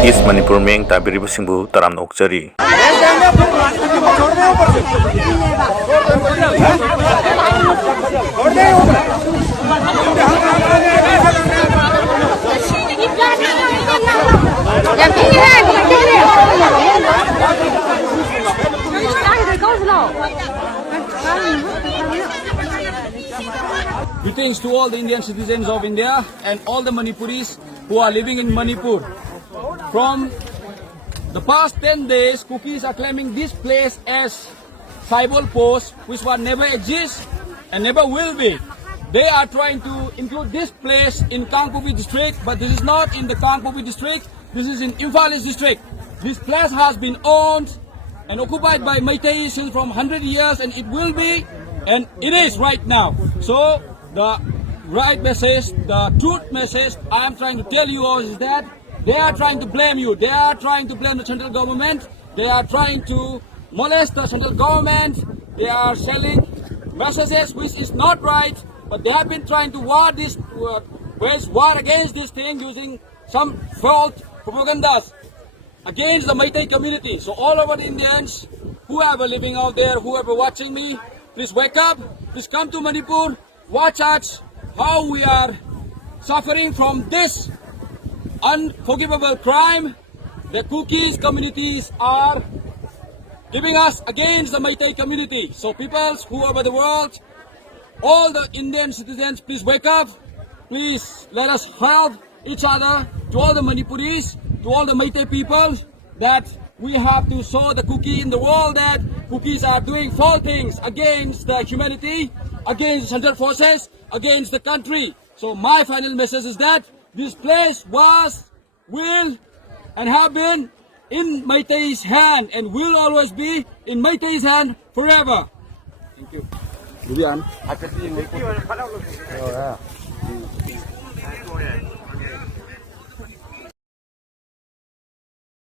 East Manipur Meng tabiribusingbu taramna okjari. Greetings to all the Indian citizens of India and all the Manipuris who are living in Manipur. From the past 10 days, cookies are claiming this place as tribal post, which will never exist and never will be. They are trying to include this place in Kangpopi district, but this is not in the Kangpopi district. This is in Imphal East district. This place has been owned and occupied by Meitei since from 100 years, and it will be, and it is right now. So the right message, the truth message I am trying to tell you all is that they are trying to blame you. They are trying to blame the central government. They are trying to molest the central government. They are selling messages which is not right. But they have been trying to wage war against this thing using some false propagandas against the Meitei community. So all over the Indians, whoever living out there, whoever watching me, please wake up. Please come to Manipur. Watch us how we are suffering from this unforgivable crime. The cookies communities are giving us against the Meitei community. So peoples who over the world, all the Indian citizens, please wake up. Please let us help each other, to all the Manipuris, to all the Meitei people, that we have to show the cookie in the world that cookies are doing foul things against the humanity, against the central forces, against the country. So my final message is that this place was, will, and have been in Meitei's hand and will always be in Meitei's hand forever. Thank you.